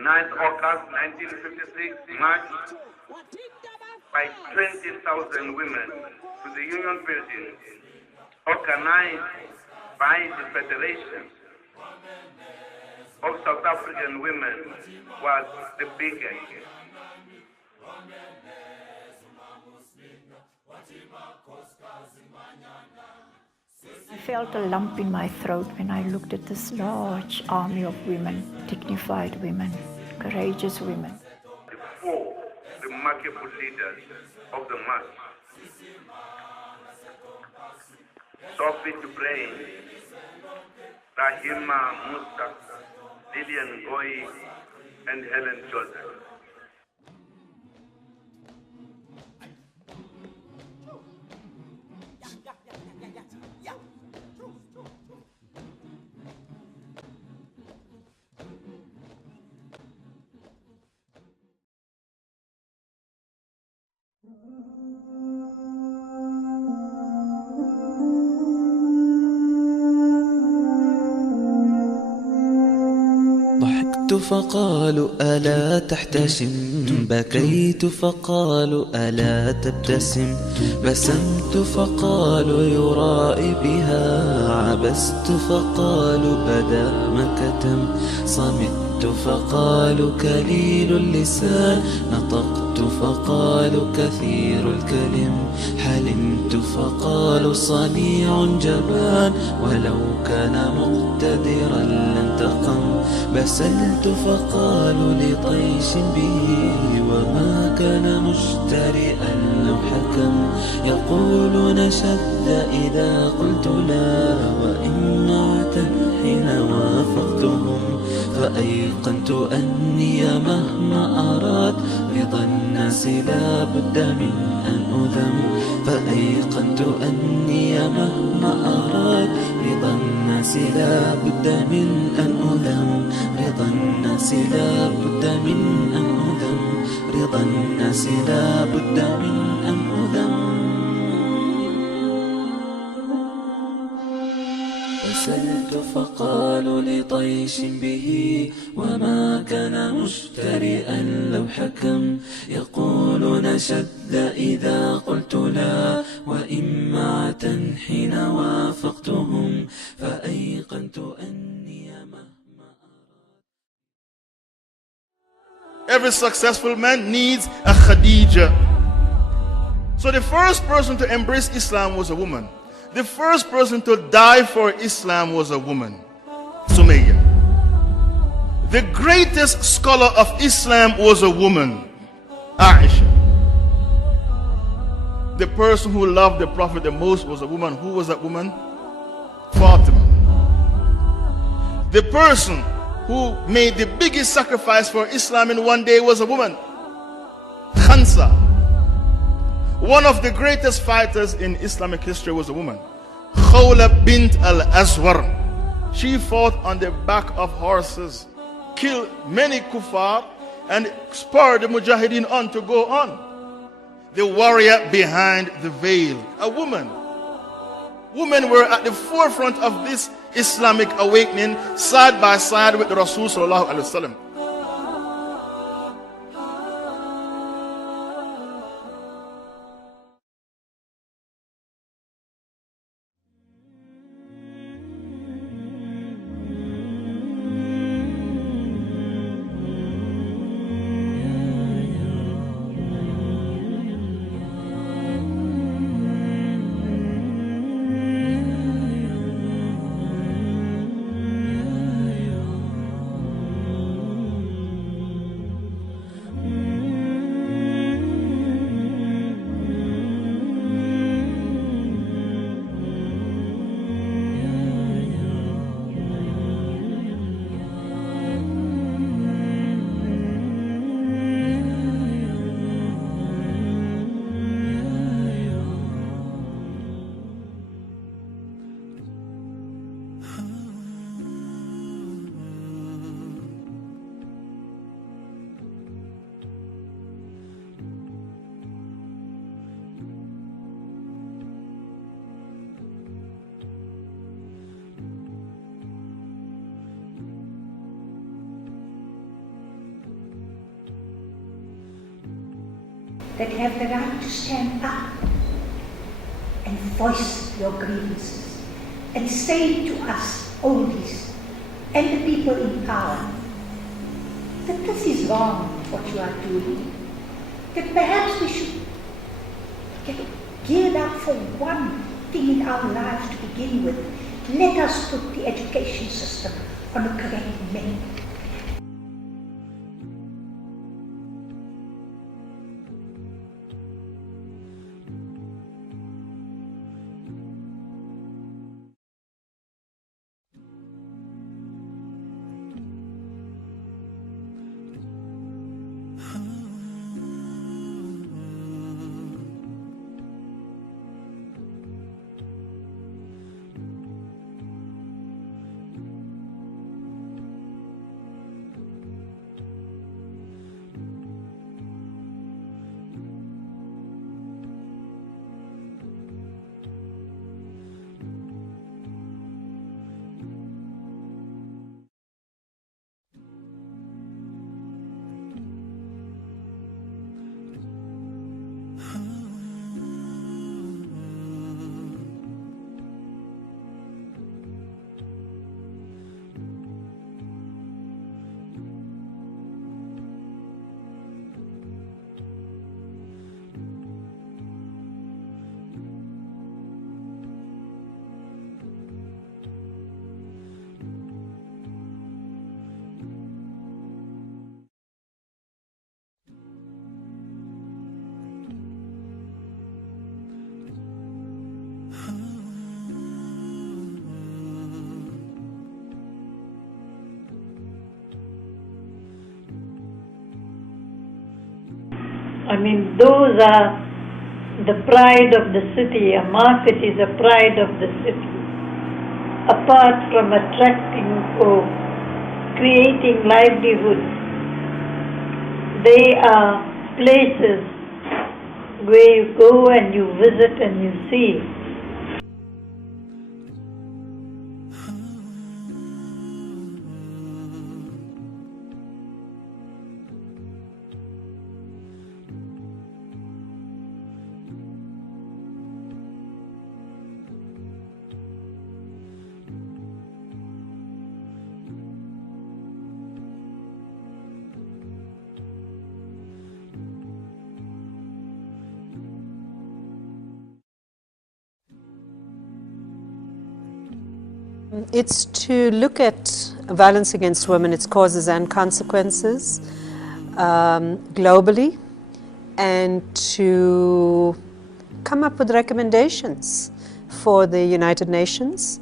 9th August 1956, marched by 20,000 women to the Union Building, organized by the Federation of South African Women, was the biggest. I felt a lump in my throat when I looked at this large army of women, dignified women, courageous women. The four remarkable leaders of the march: Sophie Duplain, Rahima Musa, Lillian Goy, and Helen Joseph. ضحكت فقالوا ألا تحتشم، بكيت فقالوا ألا تبتسم، بسمت فقالوا يرائي بها، عبست فقالوا بدا ما كتم، صمت فقالوا كليل اللسان، نطقت فقالوا كثير الكلم، حلمت فقالوا صنيع جبان، ولو كان مقتدرا لانتقم، بسلت فقالوا لطيش به، وما كان مجترئا لو حكم، يقولون شد إذا قلت لا، وإما حين وافقتهم، فأيقنت أني مهما أراد رضا الناس لا بد من أن أذم، فأيقنت أني مهما أراد رضا الناس لا بد من أن أذم، رضا الناس لا بد من أن أذم، رضا الناس لا بد من أن أذم. بسلت فقالوا لطيش به، وما كان مجترئا لو حكم، يقولون شد إذا قلت لا، وإمعة حين وافقتهم، فأيقنت أني مهما أراد. Every successful man needs a Khadija. So the first person to embrace Islam was a woman. The first person to die for Islam was a woman, Sumayya. The greatest scholar of Islam was a woman, Aisha. The person who loved the Prophet the most was a woman. Who was that woman? Fatima. The person who made the biggest sacrifice for Islam in one day was a woman, Khansa. One of the greatest fighters in Islamic history was a woman, Khawla bint al-Aswar. She fought on the back of horses, killed many kuffar, and spurred the mujahideen on to go on. The warrior behind the veil, a woman. Women were at the forefront of this Islamic awakening, side by side with the Rasul sallallahu alaihi wasallam. that have the right to stand up and voice your grievances and say to us, oldies, and the people in power, that this is wrong, what you are doing, that perhaps we should get geared up for one thing in our lives to begin with. Let us put the education system on a correct mend. I mean, those are the pride of the city. A market is a pride of the city. Apart from attracting or creating livelihoods, they are places where you go and you visit and you see. It's to look at violence against women, its causes and consequences globally, and to come up with recommendations for the United Nations.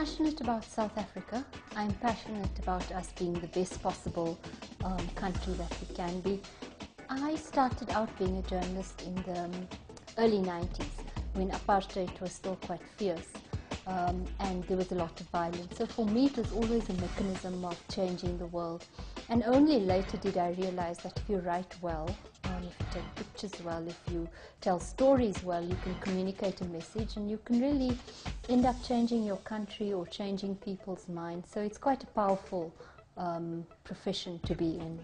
passionate about South Africa. I'm passionate about us being the best possible country that we can be. I started out being a journalist in the early 90s when apartheid was still quite fierce and there was a lot of violence. So for me it was always a mechanism of changing the world. And only later did I realize that if you write well, if you take pictures well, if you tell stories well, you can communicate a message and you can really end up changing your country or changing people's minds. So it's quite a powerful profession to be in.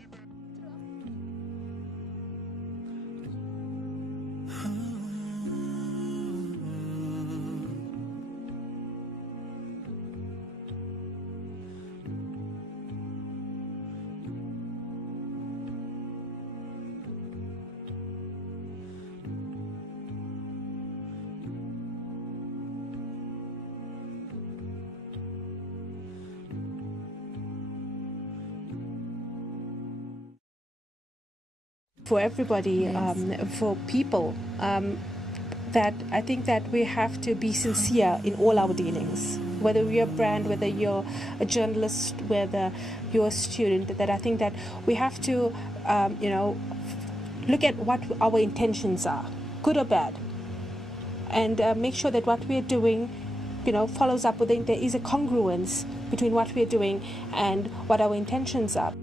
For everybody, for people, that I think that we have to be sincere in all our dealings. Whether you're a brand, whether you're a journalist, whether you're a student, that I think that we have to, look at what our intentions are, good or bad, and make sure that what we're doing, follows up with there is a congruence between what we're doing and what our intentions are.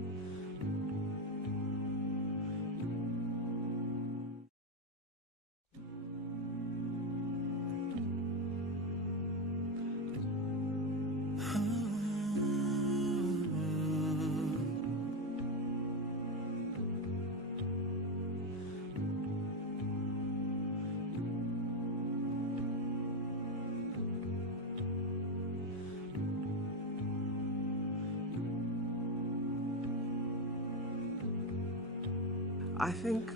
I think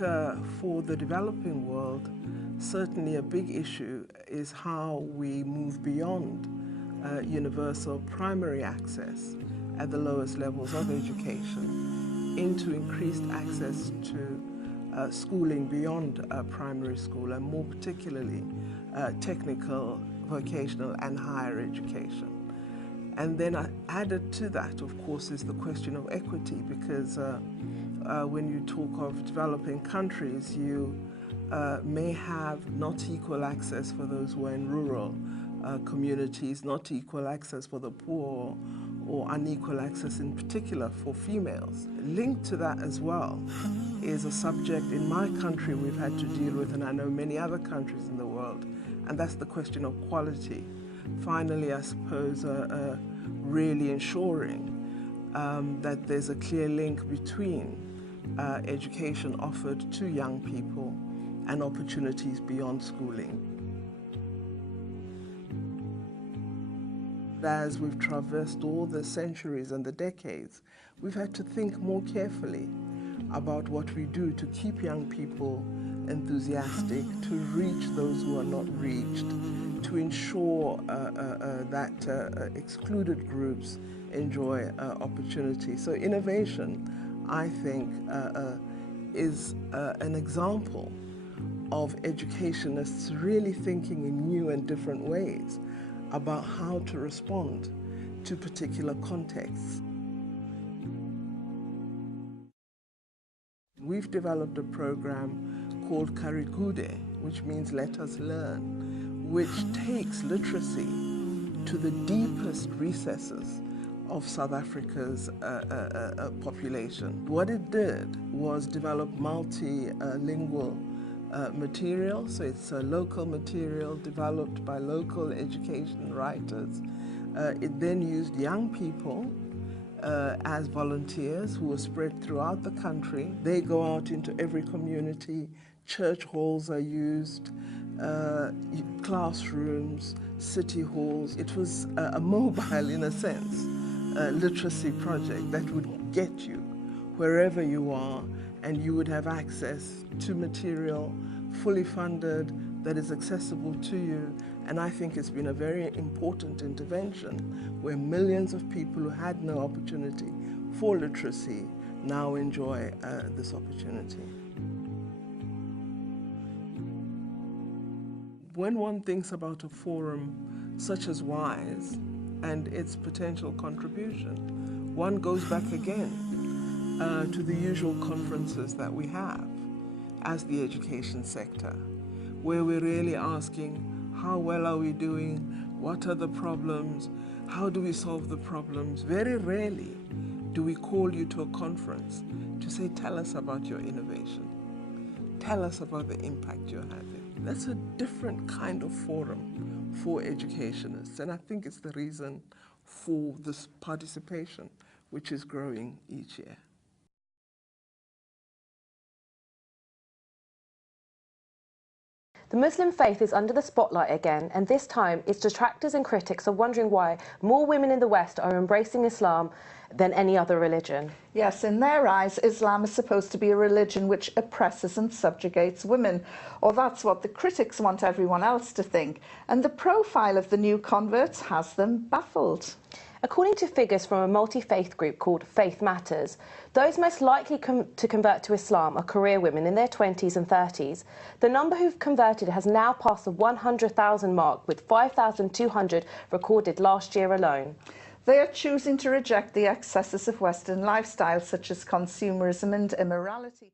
for the developing world, certainly a big issue is how we move beyond universal primary access at the lowest levels of education into increased access to schooling beyond primary school, and more particularly technical, vocational and higher education. And then added to that, of course, is the question of equity, because when you talk of developing countries, you may have not equal access for those who are in rural communities, not equal access for the poor, or unequal access in particular for females. Linked to that as well is a subject in my country we've had to deal with, and I know many other countries in the world, and that's the question of quality. Finally, I suppose, really ensuring that there's a clear link between education offered to young people and opportunities beyond schooling. As we've traversed all the centuries and the decades, we've had to think more carefully about what we do to keep young people enthusiastic, to reach those who are not reached, to ensure that excluded groups enjoy opportunity. So innovation, I think, is an example of educationists really thinking in new and different ways about how to respond to particular contexts. We've developed a program called Karikude, which means let us learn, which takes literacy to the deepest recesses of South Africa's population. What it did was develop multilingual material, so it's a local material developed by local education writers. It then used young people as volunteers who were spread throughout the country. They go out into every community, church halls are used, classrooms, city halls. It was a mobile, in a sense, literacy project that would get you wherever you are, and you would have access to material fully funded that is accessible to you. And I think it's been a very important intervention where millions of people who had no opportunity for literacy now enjoy this opportunity. When one thinks about a forum such as WISE, and its potential contribution. One goes back again to the usual conferences that we have as the education sector, where we're really asking, how well are we doing? What are the problems? How do we solve the problems? Very rarely do we call you to a conference to say, tell us about your innovation. Tell us about the impact you're having. That's a different kind of forum for educationists, and I think it's the reason for this participation, which is growing each year. The Muslim faith is under the spotlight again, and this time its detractors and critics are wondering why more women in the West are embracing Islam than any other religion. Yes, in their eyes, Islam is supposed to be a religion which oppresses and subjugates women, or that's what the critics want everyone else to think, and the profile of the new converts has them baffled. According to figures from a multi-faith group called Faith Matters, those most likely to convert to Islam are career women in their 20s and 30s. The number who've converted has now passed the 100,000 mark, with 5,200 recorded last year alone. They are choosing to reject the excesses of Western lifestyles such as consumerism and immorality.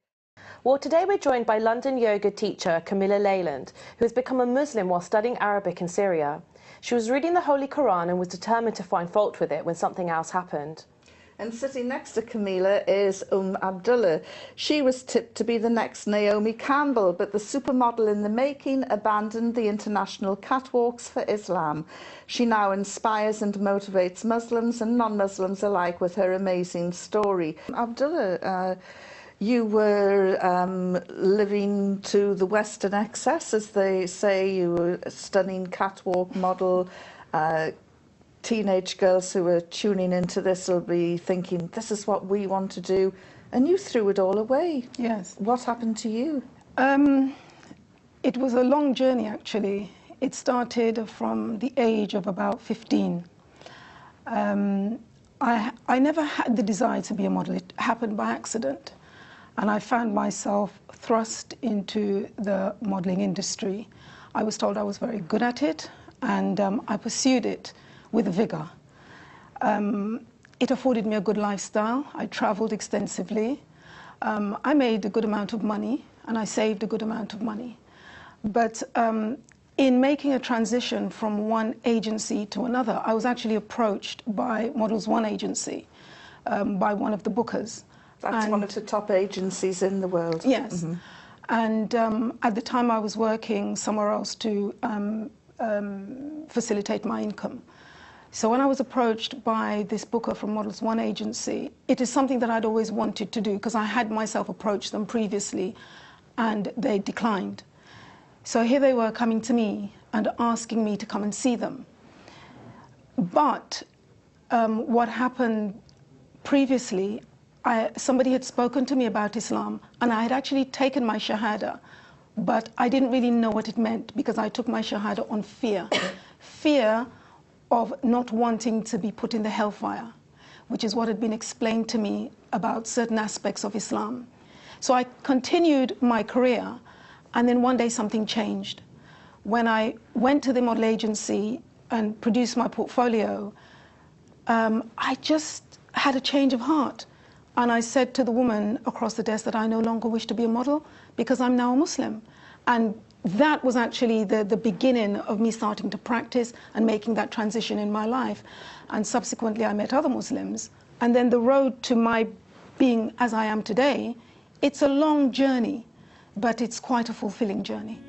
Well, today we're joined by London yoga teacher Camilla Leyland, who has become a Muslim while studying Arabic in Syria. She was reading the Holy Quran and was determined to find fault with it when something else happened. And sitting next to Camilla is Abdullah. She was tipped to be the next Naomi Campbell, but the supermodel in the making abandoned the international catwalks for Islam. She now inspires and motivates Muslims and non-Muslims alike with her amazing story. Abdullah, you were living to the Western excess, as they say. You were a stunning catwalk model. Teenage girls who are tuning into this will be thinking, this is what we want to do. And you threw it all away. Yes. What happened to you? It was a long journey, actually. It started from the age of about 15. I never had the desire to be a model. It happened by accident. And I found myself thrust into the modeling industry. I was told I was very good at it, and I pursued it with vigor. It afforded me a good lifestyle. I traveled extensively. I made a good amount of money, and I saved a good amount of money. But in making a transition from one agency to another, I was actually approached by Models One agency, by one of the bookers. That's one of the top agencies in the world. Yes. Mm-hmm. And at the time I was working somewhere else to facilitate my income. So when I was approached by this booker from Models One agency, it is something that I'd always wanted to do because I had myself approached them previously and they declined. So here they were coming to me and asking me to come and see them. But what happened previously, somebody had spoken to me about Islam, and I had actually taken my Shahada, but I didn't really know what it meant because I took my Shahada on fear. Fear of not wanting to be put in the hellfire, which is what had been explained to me about certain aspects of Islam. So I continued my career, and then one day something changed. When I went to the model agency and produced my portfolio, I just had a change of heart. And I said to the woman across the desk that I no longer wish to be a model because I'm now a Muslim. And that was actually the beginning of me starting to practice and making that transition in my life. And subsequently, I met other Muslims. And then the road to my being as I am today, it's a long journey, but it's quite a fulfilling journey.